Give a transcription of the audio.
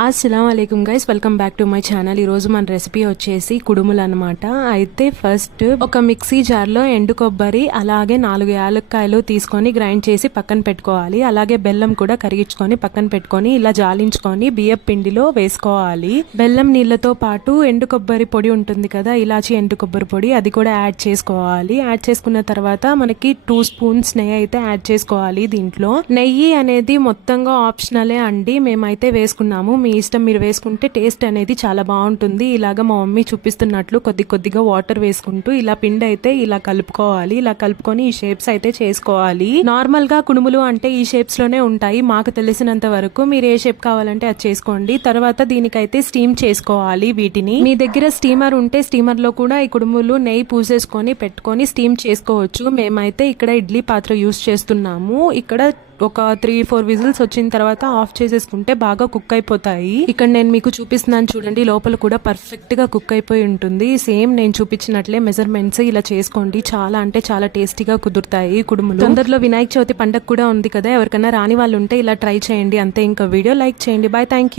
అస్సలం అలైకుమ్ guys welcome back to my channel ఈ రోజు మన రెసిపీ వచ్చేసి కుడుములు అనమాట అయితే ఫస్ట్ ఒక మిక్సీ జార్లో ఎండు కొబ్బరి అలాగే నాలుగు యాలక్కాయలు తీసుకొని గ్రైండ్ చేసి పక్కన పెట్టుకోవాలి. అలాగే బెల్లం కూడా కరిగించుకొని పక్కన పెట్టుకొని ఇలా జాలించుకొని బియ్యం పిండిలో వేసుకోవాలి. బెల్లం నీళ్ళతో పాటు ఎండు కొబ్బరి పొడి ఉంటుంది కదా ఇలాచి ఎండు కొబ్బరి పొడి అది కూడా యాడ్ చేసుకోవాలి. యాడ్ చేసుకున్న తర్వాత మనకి టూ స్పూన్స్ నెయ్యి అయితే యాడ్ చేసుకోవాలి దీంట్లో. నెయ్యి అనేది మొత్తంగా ఆప్షనలే అండి. మేమైతే వేసుకున్నాము. మీ ఇష్టం మీరు వేసుకుంటే టేస్ట్ అనేది చాలా బాగుంటుంది. ఇలాగా మా మమ్మీ చూపిస్తున్నట్లు కొద్ది కొద్దిగా వాటర్ వేసుకుంటూ ఇలా పిండి అయితే ఇలా కలుపుకోవాలి. ఇలా కలుపుకొని ఈ షేప్స్ అయితే చేసుకోవాలి. నార్మల్గా కుడుములు అంటే ఈ షేప్స్లోనే ఉంటాయి. మాకు తెలిసినంత వరకు మీరు ఏ షేప్ కావాలంటే అది చేసుకోండి. తర్వాత దీనికైతే స్టీమ్ చేసుకోవాలి వీటిని. మీ దగ్గర స్టీమర్ ఉంటే స్టీమర్లో కూడా ఈ కుడుములు నెయ్యి పూసేసుకొని పెట్టుకొని స్టీమ్ చేసుకోవచ్చు. మేమైతే ఇక్కడ ఇడ్లీ పాత్ర యూస్ చేస్తున్నాము. ఇక్కడ ఒక త్రీ ఫోర్ విజిల్స్ వచ్చిన తర్వాత ఆఫ్ చేసేసుకుంటే బాగా కుక్ అయిపోతాయి. ఇక్కడ నేను మీకు చూపిస్తున్నాను చూడండి లోపల కూడా పర్ఫెక్ట్గా కుక్ అయిపోయి ఉంటుంది. సేమ్ నేను చూపించినట్లే మెజర్మెంట్స్ ఇలా చేసుకోండి. చాలా అంటే చాలా టేస్టీగా కుదురుతాయి కుడుములు. తొందరలో వినాయక చవితి పండగ కూడా ఉంది కదా ఎవరికైనా రాని వాళ్ళు ఉంటే ఇలా ట్రై చేయండి. అంతే ఇంకా వీడియో లైక్ చేయండి. Bye thank you